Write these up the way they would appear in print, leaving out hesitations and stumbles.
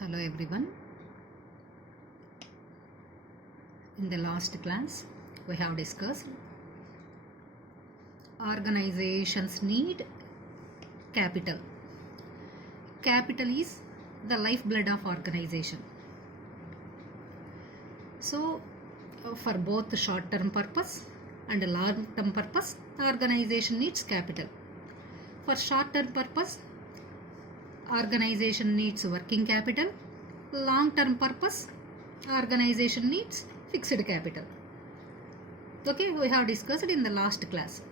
Hello everyone. In the last class, we have discussed organizations need capital. Capital is the lifeblood of organization. So, for both short-term purpose and long-term purpose, the organization needs capital. For short-term purpose, organization needs working capital. Long-term purpose, organization needs fixed capital. Okay, we have discussed in the last class.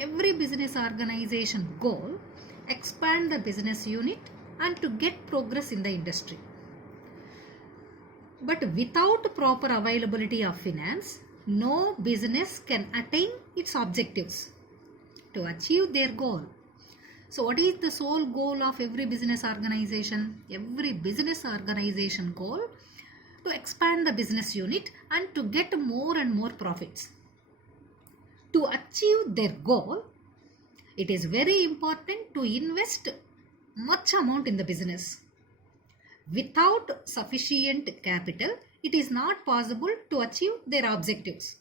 Every business organization goal expand the business unit and to get progress in the industry. But without proper availability of finance, no business can attain its objectives to achieve their goal. So what is the sole goal of every business organization? Every business organization goal to expand the business unit and to get more and more profits. To achieve their goal, it is very important to invest much amount in the business. Without sufficient capital, it is not possible to achieve their objectives.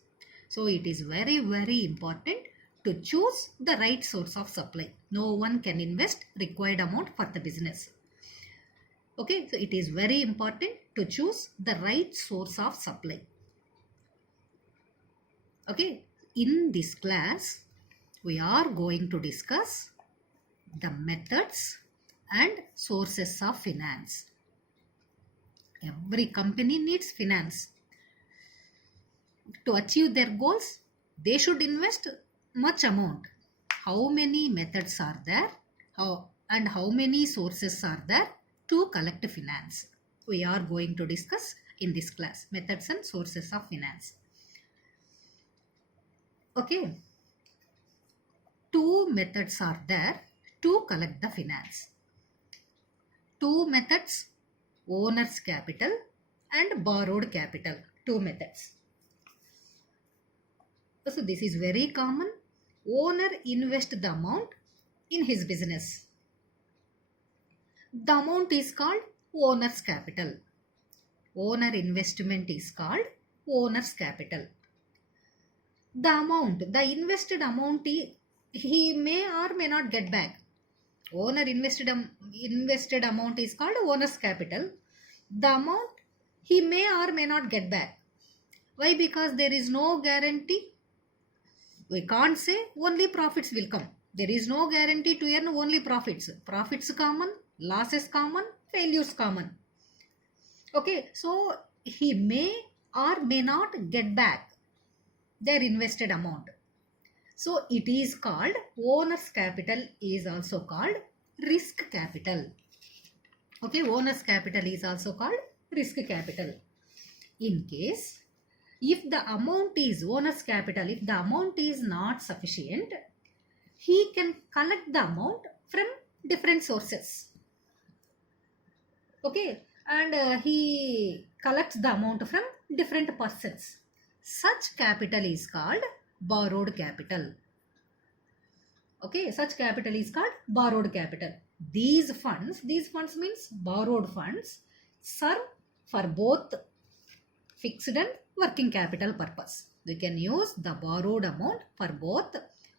So it is very, very important to choose the right source of supply. No one can invest required amount for the business. Okay, so it is very important to choose the right source of supply. Okay, in this class, we are going to discuss the methods and sources of finance. Every company needs finance. To achieve their goals, they should invest much amount. How many methods are there? How many sources are there to collect finance? We are going to discuss in this class methods and sources of finance. Okay. Two methods are there to collect the finance. Two methods, owner's capital and borrowed capital. Two methods. So this is very common. Owner invests the amount in his business. The amount is called owner's capital. Owner investment is called owner's capital. The invested amount, he may or may not get back. Owner invested amount is called owner's capital. The amount he may or may not get back. Why? Because there is no guarantee. We can't say only profits will come. There is no guarantee to earn only profits. Profits common, losses common, failures common. Okay, so he may or may not get back their invested amount. So it is called owner's capital, is also called risk capital. Okay, owner's capital is also called risk capital. In case if the amount is owner's capital, if the amount is not sufficient, he can collect the amount from different sources. Okay, and he collects the amount from different persons. Such capital is called borrowed capital. Okay, such capital is called borrowed capital. These funds means borrowed funds, serve for both fixed and working capital purpose. We can use the borrowed amount for both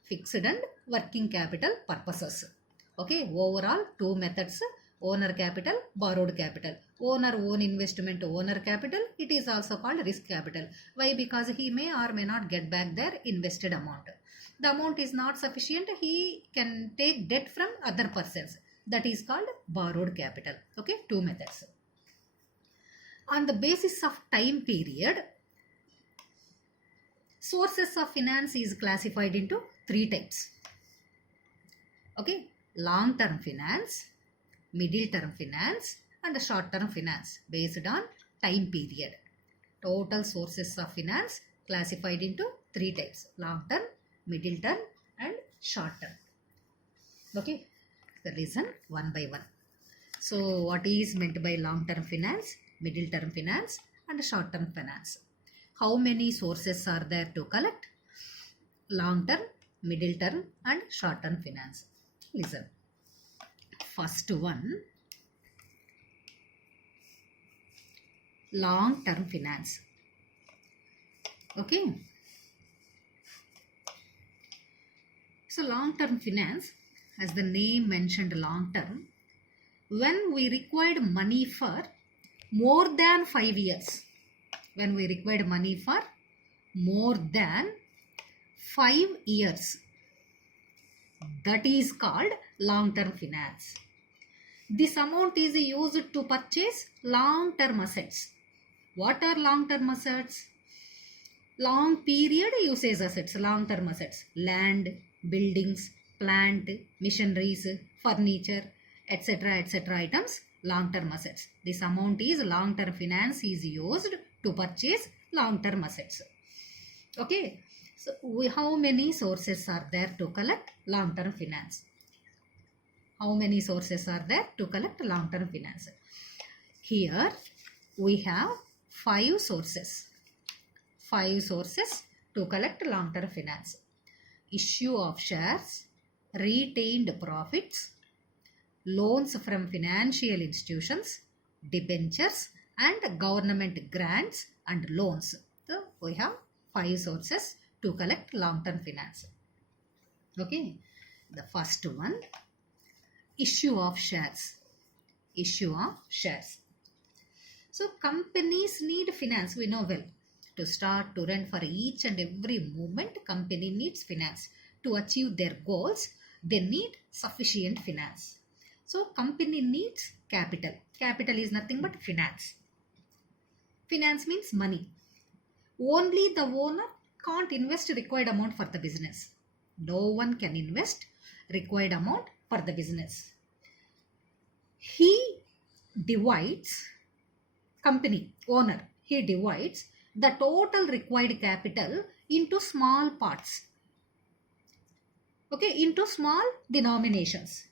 fixed and working capital purposes. Okay, overall two methods, owner capital, borrowed capital. Owner own investment, owner capital, it is also called risk capital. Why? Because he may or may not get back their invested amount. The amount is not sufficient, he can take debt from other persons. That is called borrowed capital. Okay, two methods. On the basis of time period, sources of finance is classified into three types. Okay, long-term finance, middle-term finance and short-term finance based on time period. Total sources of finance classified into three types: long-term, middle-term and short-term. Okay, so listen one by one. So what is meant by long-term finance, middle-term finance and short-term finance? How many sources are there to collect long-term, middle-term and short-term finance? Listen. First one, long-term finance. Okay. So long-term finance, as the name mentioned, long-term, when we required money for more than 5 years, when we required money for more than 5 years, that is called long-term finance. This amount is used to purchase long-term assets. What are long-term assets? Long period usage assets, long-term assets, land, buildings, plant, machineries, furniture, etc. items, long-term assets. This amount is long-term finance is used to purchase long-term assets. Okay. So how many sources are there to collect long-term finance? How many sources are there to collect long-term finance? Here we have 5 sources. 5 sources to collect long-term finance. Issue of shares, retained profits, loans from financial institutions, debentures, and government grants and loans. So we have 5 sources to collect long-term finance. Okay. The first one, issue of shares. Issue of shares. So companies need finance, we know well. To start, to run, for each and every movement, company needs finance. To achieve their goals, they need sufficient finance. So company needs capital. Capital is nothing but finance. Finance means money. Only the owner can't invest required amount for the business. No one can invest required amount for the business. He divides, company owner, he divides the total required capital into small parts. Okay, into small denominations.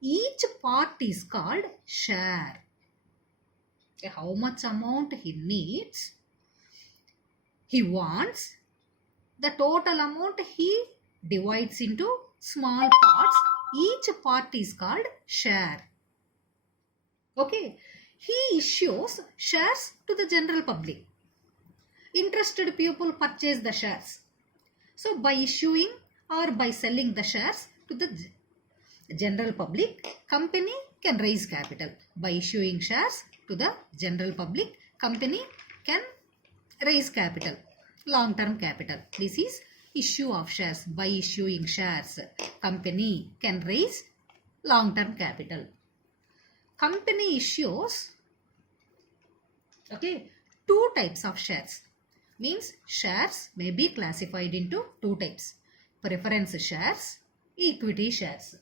Each part is called share. Okay, how much amount he needs, he wants, the total amount he divides into small parts. Each part is called share. Okay, he issues shares to the general public. Interested people purchase the shares. So by issuing or by selling the shares to the general public, company can raise capital. By issuing shares to the general public, company can raise capital, long-term capital. This is issue of shares. By issuing shares, company can raise long-term capital. Company issues, okay, 2 types of shares. Means shares may be classified into 2 types. Preference shares, equity shares.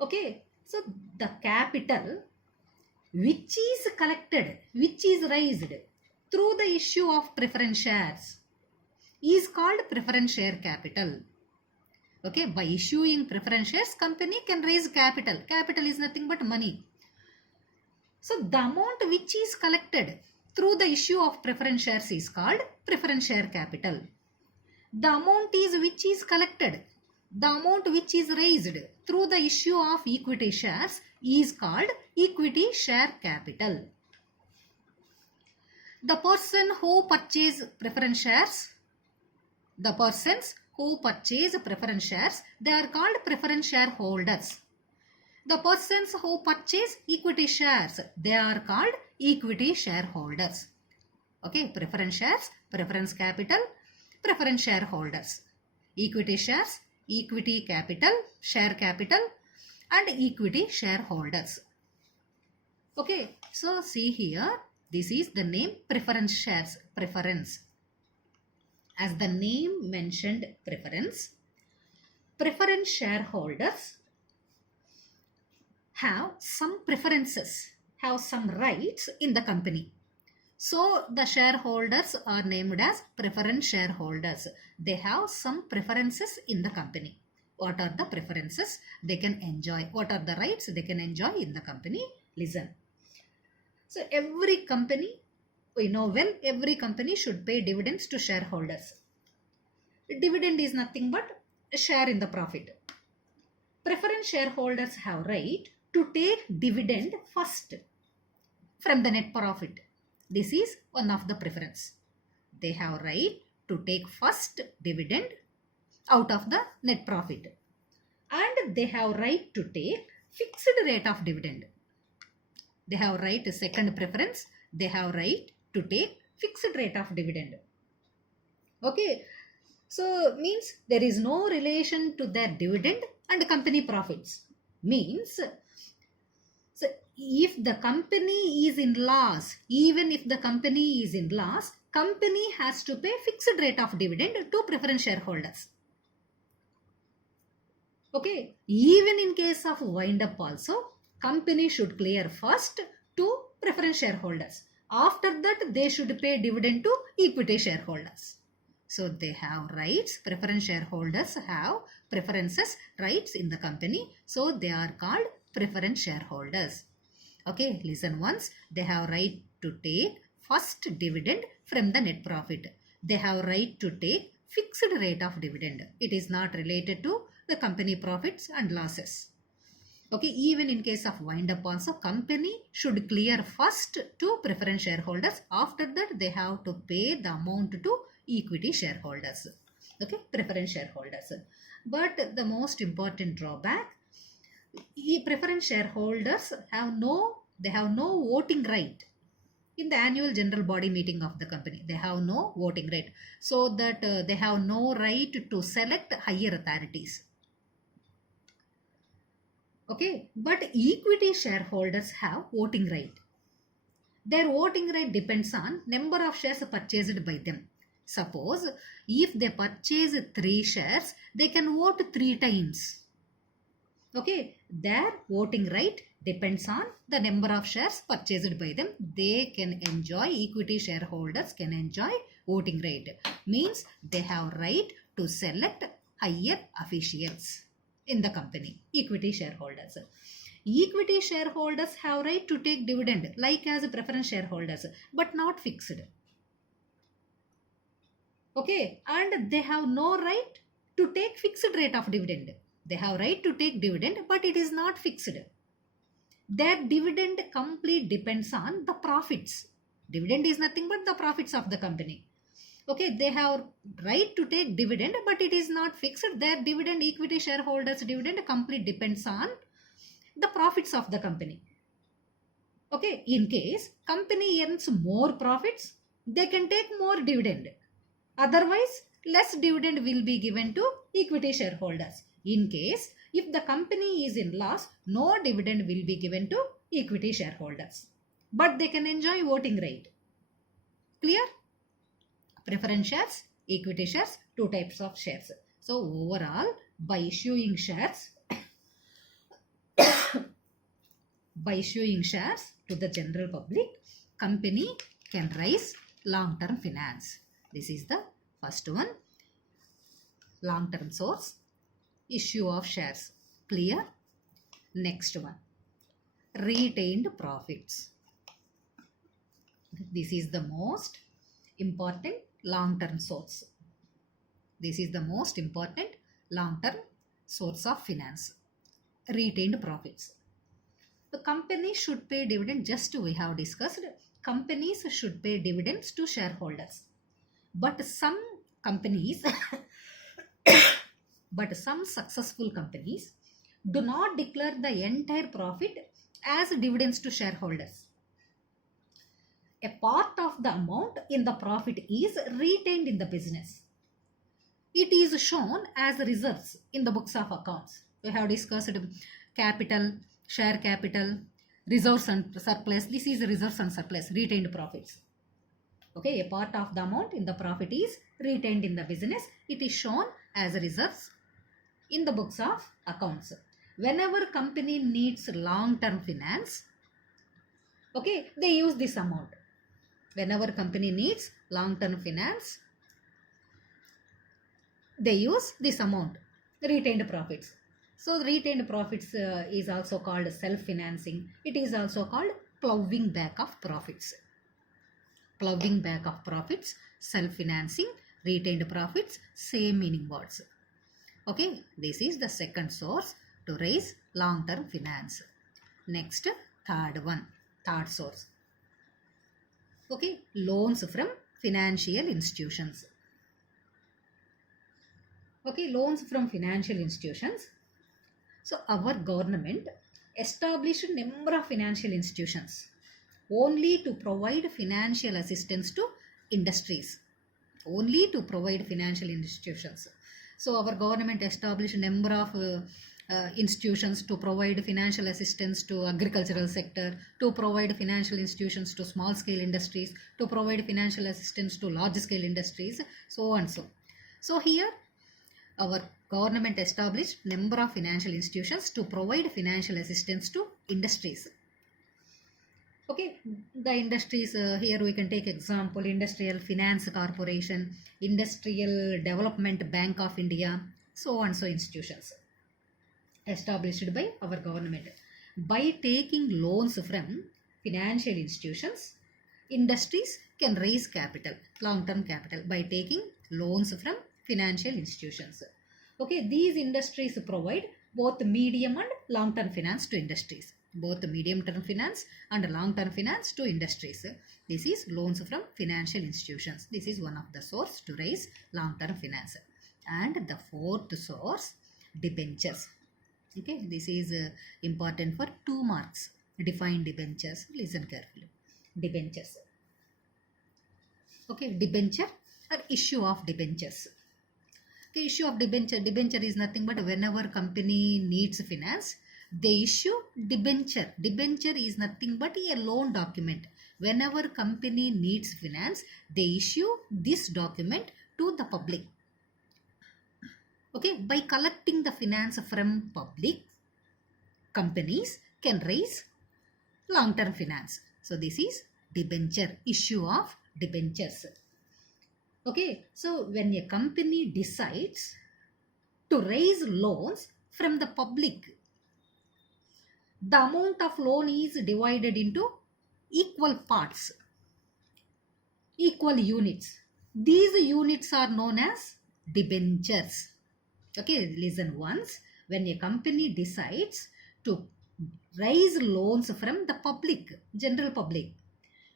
Okay, so the capital which is collected, which is raised through the issue of preference shares is called preference share capital. Okay, by issuing preference shares, company can raise capital. Capital is nothing but money. So the amount which is collected through the issue of preference shares is called preference share capital. The amount is which is collected, the amount which is raised through the issue of equity shares is called equity share capital. The person who purchase preference shares, the persons who purchase preference shares, they are called preference shareholders. The persons who purchase equity shares, they are called equity shareholders. Okay, preference shares, preference capital, preference shareholders. Equity shares, equity capital, share capital, and equity shareholders. Okay, so see here, this is the name preference shares, preference. As the name mentioned, preference, preference shareholders have some preferences, have some rights in the company. So the shareholders are named as preference shareholders. They have some preferences in the company. What are the preferences they can enjoy? What are the rights they can enjoy in the company? Listen. So every company, we know well, every company should pay dividends to shareholders. Dividend is nothing but a share in the profit. Preference shareholders have right to take dividend first from the net profit. This is one of the preference. They have right to take first dividend out of the net profit, and they have right to take fixed rate of dividend. They have right to second preference. They have right to take fixed rate of dividend. Okay, so means there is no relation to their dividend and company profits. Means, so if the company is in loss, even if the company is in loss, company has to pay fixed rate of dividend to preference shareholders. Okay, even in case of wind up also, company should clear first to preference shareholders. After that, they should pay dividend to equity shareholders. So they have rights. Preference shareholders have preferences, rights in the company. So they are called preference shareholders. Okay, listen once. They have right to take first dividend from the net profit. They have right to take fixed rate of dividend. It is not related to the company profits and losses. Okay, even in case of wind up also, company should clear first to preference shareholders. After that, they have to pay the amount to equity shareholders. Okay, preference shareholders. But the most important drawback, preference shareholders have no voting right in the annual general body meeting of the company. They have no voting right, so that they have no right to select higher authorities. Okay, but equity shareholders have voting right. Their voting right depends on number of shares purchased by them. Suppose if they purchase 3 shares, they can vote 3 times. Okay, their voting right depends on the number of shares purchased by them. They can enjoy, equity shareholders can enjoy voting right. Means they have right to select higher officials in the company, equity shareholders. Equity shareholders have right to take dividend like as preference shareholders, but not fixed. Okay, and they have no right to take fixed rate of dividend. They have right to take dividend, but it is not fixed. Their dividend complete depends on the profits. Dividend is nothing but the profits of the company. Okay, they have right to take dividend, but it is not fixed. Their dividend, equity shareholders dividend complete depends on the profits of the company. Okay, in case company earns more profits, they can take more dividend. Otherwise, less dividend will be given to equity shareholders. In case if the company is in loss, no dividend will be given to equity shareholders. But they can enjoy voting right. Clear? Preference shares, equity shares, 2 types of shares. So overall, by issuing shares to the general public, company can raise long-term finance. This is the first one. Long-term source, issue of shares. Clear? Next one, retained profits. This is the most important long-term source. This is the most important long-term source of finance. Retained profits. The company should pay dividend, just we have discussed. Companies should pay dividends to shareholders. But some companies, but some successful companies do not declare the entire profit as dividends to shareholders. A part of the amount in the profit is retained in the business. It is shown as reserves in the books of accounts. We have discussed capital, share capital, reserves and surplus. This is reserves and surplus, retained profits. Okay, a part of the amount in the profit is retained in the business. It is shown as reserves in the books of accounts. Whenever company needs long-term finance, okay, they use this amount. Whenever company needs long-term finance, they use this amount, retained profits. So retained profits is also called self-financing. It is also called plowing back of profits. Plowing back of profits, self-financing, retained profits, same meaning words. Okay, this is the second source to raise long-term finance. Next, third source. Okay, loans from financial institutions. Okay, loans from financial institutions. So our government established number of financial institutions only to provide financial assistance to industries. Only to provide financial institutions. So our government established a number of institutions to provide financial assistance to agricultural sector, to provide financial institutions to small scale industries, to provide financial assistance to large scale industries, so and so. So here our government established number of financial institutions to provide financial assistance to industries. Okay, the industries, here we can take example Industrial Finance Corporation, Industrial Development Bank of India, so on so institutions established by our government. By taking loans from financial institutions, industries can raise capital, long-term capital, by taking loans from financial institutions. Okay, these industries provide both medium and long-term finance to industries. Both medium-term finance and long-term finance to industries. This is loans from financial institutions. This is one of the source to raise long-term finance. And the fourth source, debentures. Okay, this is important for 2 marks. Define debentures. Listen carefully. Debentures. Okay, debenture or issue of debentures. Okay, issue of debenture. Debenture is nothing but whenever company needs finance, they issue debenture. Debenture is nothing but a loan document. Whenever company needs finance, they issue this document to the public. Okay, by collecting the finance from public, companies can raise long-term finance. So this is debenture, issue of debentures. Okay, so when a company decides to raise loans from the public, the amount of loan is divided into equal parts, equal units. These units are known as debentures. Okay, listen once. When a company decides to raise loans from the public, general public,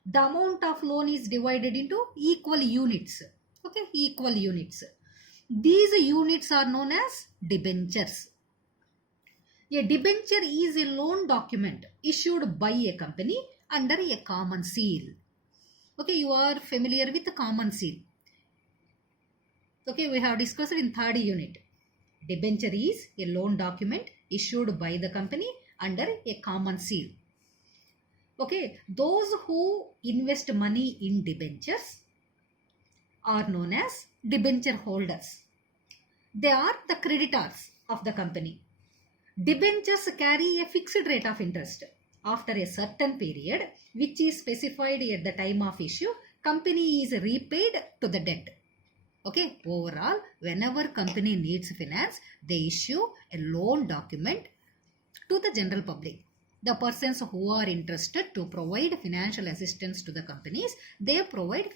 the amount of loan is divided into equal units. Okay, equal units. These units are known as debentures. A debenture is a loan document issued by a company under a common seal. Okay, you are familiar with the common seal. Okay, we have discussed in third unit. Debenture is a loan document issued by the company under a common seal. Okay, those who invest money in debentures are known as debenture holders. They are the creditors of the company. Debentures carry a fixed rate of interest. After a certain period, which is specified at the time of issue, company is repaid to the debt. Okay, overall, whenever company needs finance, they issue a loan document to the general public. The persons who are interested to provide financial assistance to the companies, they provide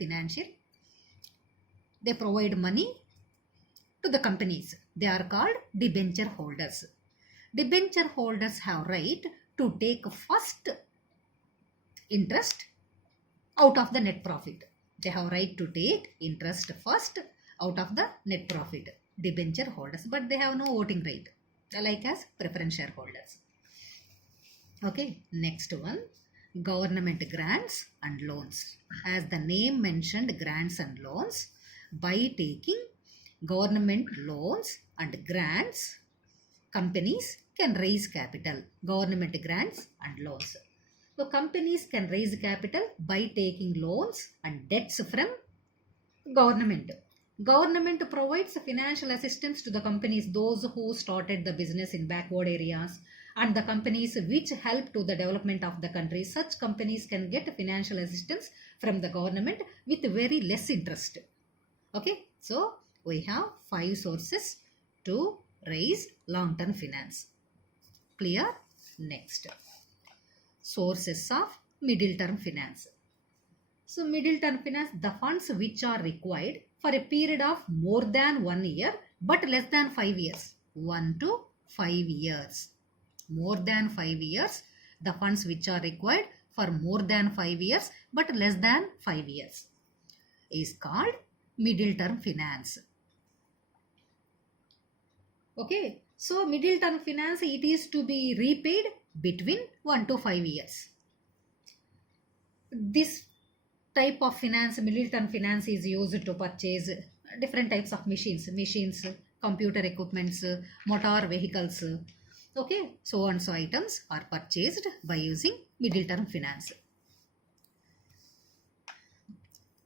money to the companies. They are called debenture holders. Debenture holders have right to take first interest out of the net profit. They have right to take interest first out of the net profit. Debenture holders, but they have no voting right, like as preference shareholders. Okay, next one, government grants and loans. As the name mentioned, grants and loans. By taking government loans and grants, companies can raise capital. Government grants and loans. So companies can raise capital by taking loans and debts from government. Government provides financial assistance to the companies, those who started the business in backward areas, and the companies which help to the development of the country. Such companies can get financial assistance from the government with very less interest. Okay, so we have 5 sources to raise long-term finance. Clear? Next, sources of middle-term finance. So middle-term finance, the funds which are required for a period of more than 1 year but less than 5 years. 1 to 5 years. More than 5 years, the funds which are required for more than 5 years but less than 5 years is called middle term finance. Okay, so middle term finance, it is to be repaid between 1 to 5 years. This type of finance, middle term finance, is used to purchase different types of machines, computer equipments, motor vehicles. Okay, so and so items are purchased by using middle term finance.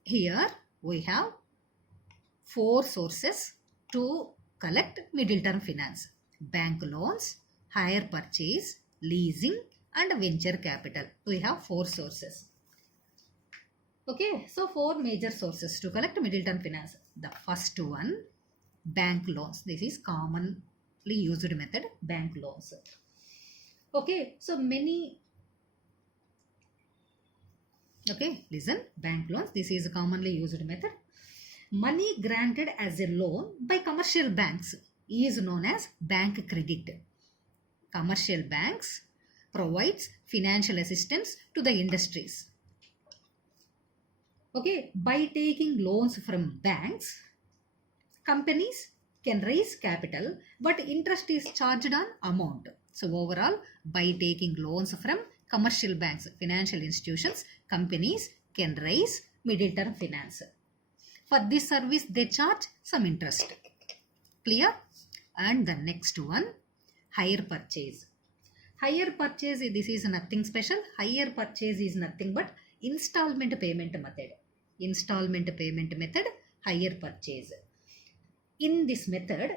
Here we have 4 sources to collect middle term finance: bank loans, hire purchase, leasing and venture capital. We have 4 sources. Okay, so 4 major sources to collect middle term finance. The first one, bank loans. This is commonly used method, bank loans. Okay, so many, okay, listen, bank loans, this is a commonly used method. Money granted as a loan by commercial banks is known as bank credit. Commercial banks provides financial assistance to the industries. Okay, by taking loans from banks, companies can raise capital, but interest is charged on amount. So overall, by taking loans from commercial banks, financial institutions, companies can raise middle term finance. For this service, they charge some interest. Clear? And the next one, hire purchase. Hire purchase, this is nothing special. Hire purchase is nothing but installment payment method. Installment payment method, hire purchase. In this method,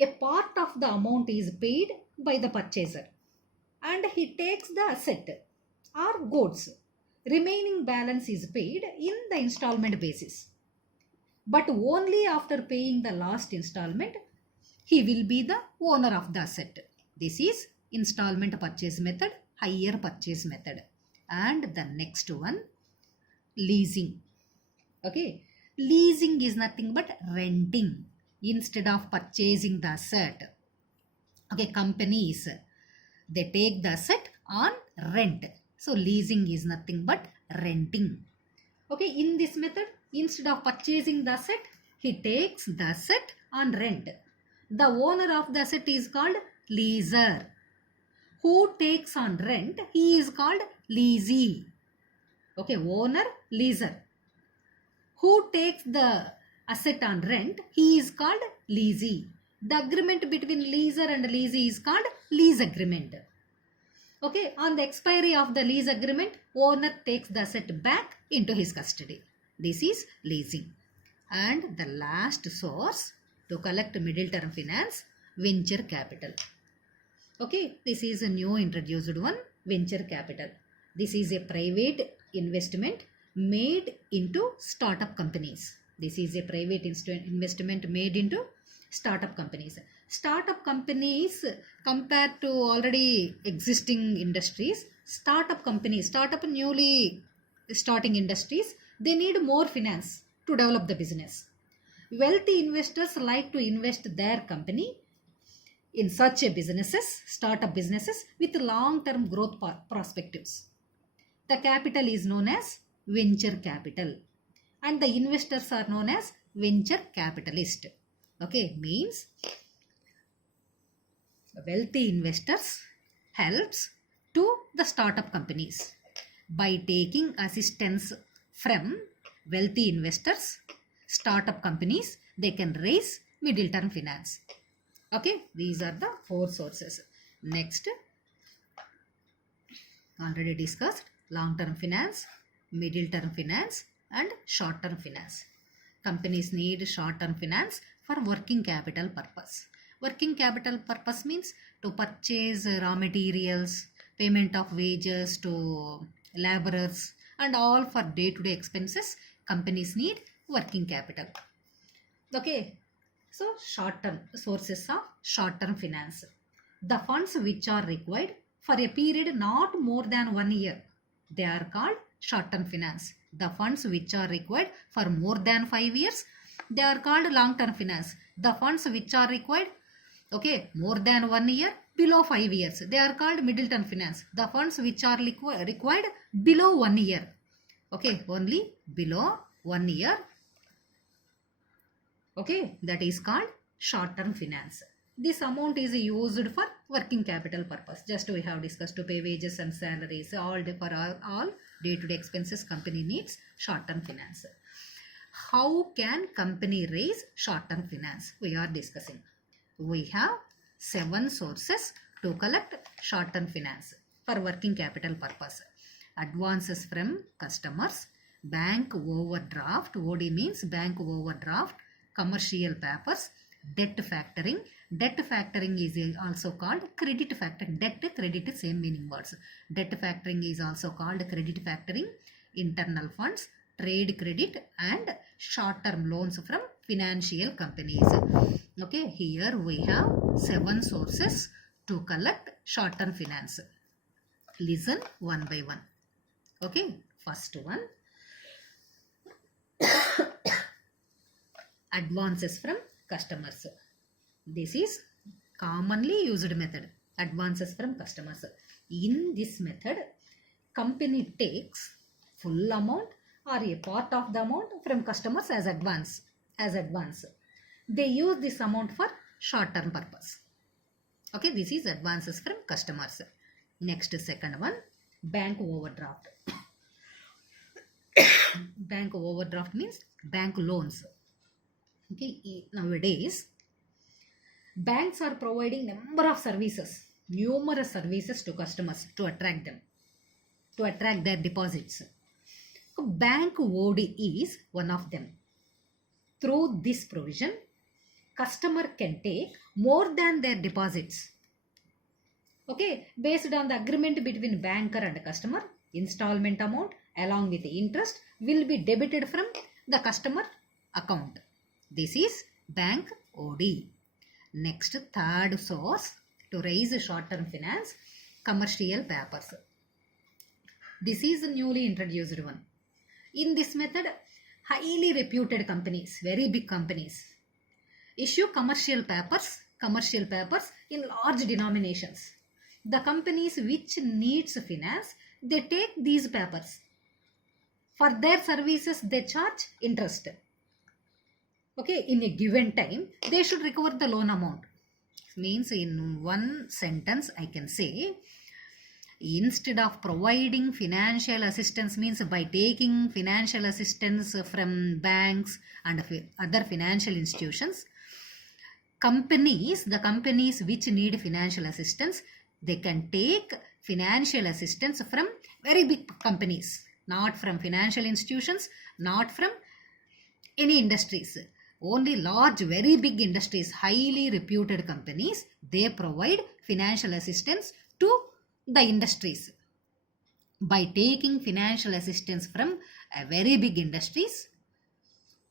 a part of the amount is paid by the purchaser and he takes the asset or goods. Remaining balance is paid in the installment basis. But only after paying the last installment, he will be the owner of the asset. This is installment purchase method, hire purchase method. And the next one, leasing. Okay, leasing is nothing but renting instead of purchasing the asset. Okay, companies, they take the asset on rent. So leasing is nothing but renting. Okay, in this method, instead of purchasing the asset, he takes the asset on rent. The owner of the asset is called leaser. Who takes on rent, he is called leasee. Okay, owner, leaser. Who takes the asset on rent, he is called leasee. The agreement between leaser and leasee is called lease agreement. Okay, on the expiry of the lease agreement, owner takes the asset back into his custody. This is leasing. And the last source to collect middle term finance, venture capital. Okay, this is a new introduced one, venture capital. This is a private investment made into startup companies. This is a private investment made into startup companies. Startup companies, compared to already existing industries, startup companies, startup newly starting industries, they need more finance to develop the business. Wealthy investors like to invest their company in such a businesses, startup businesses with long-term growth perspectives. The capital is known as venture capital and the investors are known as venture capitalist. Okay, means wealthy investors helps to the startup companies. By taking assistance from wealthy investors, startup companies, they can raise middle term finance. Okay, these are the 4 sources. Next, already discussed long term finance, middle term finance and short term finance. Companies need short term finance for working capital purpose. Working capital purpose means to purchase raw materials, payment of wages to laborers and all for day-to-day expenses. Companies need working capital. Okay, so short term sources of short term finance. The funds which are required for a period not more than 1 year, they are called short term finance. The funds which are required for more than 5 years, they are called long term finance. The funds which are required, okay, more than 1 year, below 5 years. They are called middle term finance. The funds which are required below 1 year. Okay, only below 1 year. Okay, that is called short term finance. This amount is used for working capital purpose. Just we have discussed to pay wages and salaries, all day-to-day expenses company needs short term finance. How can company raise short term finance? We are discussing. We have 7 sources to collect short term finance for working capital purpose. Advances from customers, bank overdraft, OD means bank overdraft, commercial papers, debt factoring. Debt factoring is also called credit factoring. Debt, credit, same meaning words. Debt factoring is also called credit factoring, internal funds, trade credit and short-term loans from financial companies. Okay, here we have 7 sources to collect short-term finance. Listen one by one. Okay, first one. Advances from customers. This is commonly used method. Advances from customers. In this method, company takes full amount or a part of the amount from customers as advance. They use this amount for short term purpose. Okay, this is advances from customers. Next, second one, bank overdraft. Bank overdraft means bank loans. Okay, nowadays banks are providing numerous services to customers to attract them, to attract their deposits. Bank OD is one of them. Through this provision, customer can take more than their deposits. Okay, based on the agreement between banker and customer, installment amount along with the interest will be debited from the customer account. This is bank OD. Next, third source to raise short-term finance, commercial papers. This is a newly introduced one. In this method, highly reputed companies, very big companies, issue commercial papers in large denominations. The companies which needs finance, they take these papers. For their services, they charge interest. Okay, in a given time, they should recover the loan amount. Means in one sentence, I can say, instead of providing financial assistance, means by taking financial assistance from banks and other financial institutions, the companies which need financial assistance, they can take financial assistance from very big companies, not from financial institutions, not from any industries. Only large, very big industries, highly reputed companies, they provide financial assistance to the industries. By taking financial assistance from a very big industries,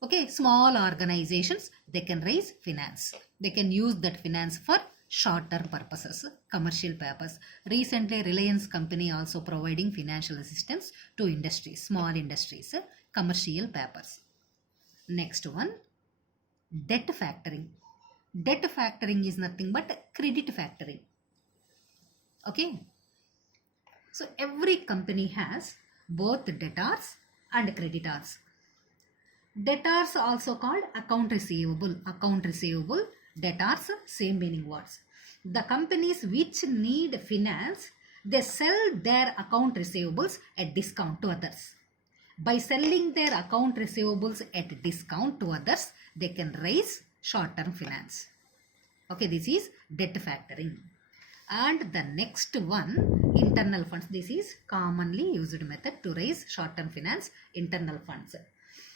okay, small organizations, they can raise finance. They can use that finance for short-term purposes, commercial papers. Recently, Reliance company also providing financial assistance to industries, small industries, commercial papers. Next one, debt factoring. Debt factoring is nothing but credit factoring. Okay. So every company has both debtors and creditors. Debtors also called account receivable. Account receivable, debtors, same meaning words. The companies which need finance, they sell their account receivables at discount to others. By selling their account receivables at discount to others, they can raise short-term finance. Okay, this is debt factoring. And the next one, internal funds. This is commonly used method to raise short-term finance, internal funds.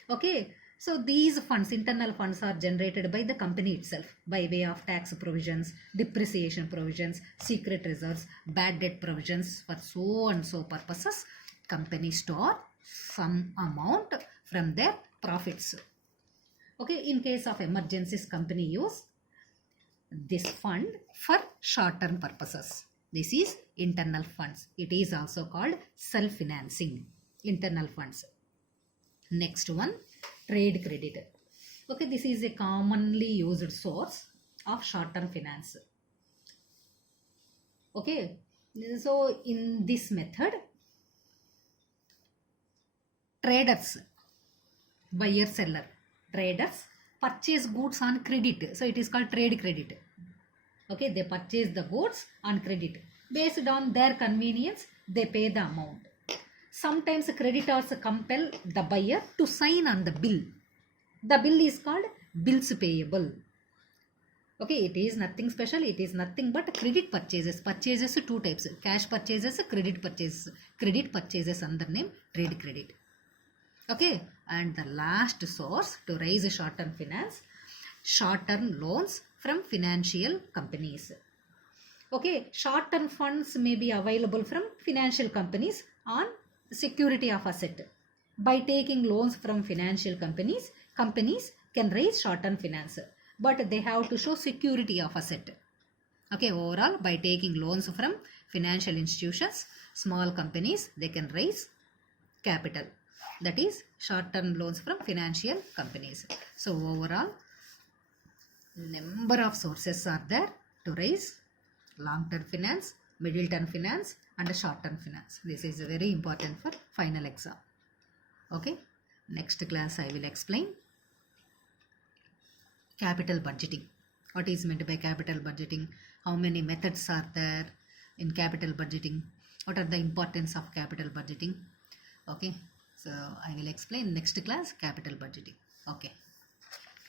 Okay, so these funds, internal funds, are generated by the company itself by way of tax provisions, depreciation provisions, secret reserves, bad debt provisions. For so and so purposes, companies store some amount from their profits. Okay, in case of emergencies, company use this fund for short-term purposes. This is internal funds. It is also called self-financing, internal funds. Next one, trade credit. Okay, this is a commonly used source of short-term finance. Okay, so in this method, traders, buyer seller, traders purchase goods on credit, so it is called trade credit. Okay, they purchase the goods on credit. Based on their convenience, they pay the amount. Sometimes creditors compel the buyer to sign on the bill. The bill is called bills payable. Okay, it is nothing special. It is nothing but credit purchases. Purchases two types: cash purchases, credit purchases. Credit purchases under name trade credit. Okay, and the last source to raise short-term finance, short-term loans from financial companies. Okay, short-term funds may be available from financial companies on security of asset. By taking loans from financial companies, companies can raise short-term finance, but they have to show security of asset. Okay, overall, by taking loans from financial institutions, small companies, they can raise capital. That is short-term loans from financial companies. So overall, number of sources are there to raise long-term finance, middle-term finance and short-term finance. This is very important for final exam. Okay, next class I will explain capital budgeting. What is meant by capital budgeting? How many methods are there in capital budgeting? What are the importance of capital budgeting? Okay, so I will explain next class capital budgeting. Okay.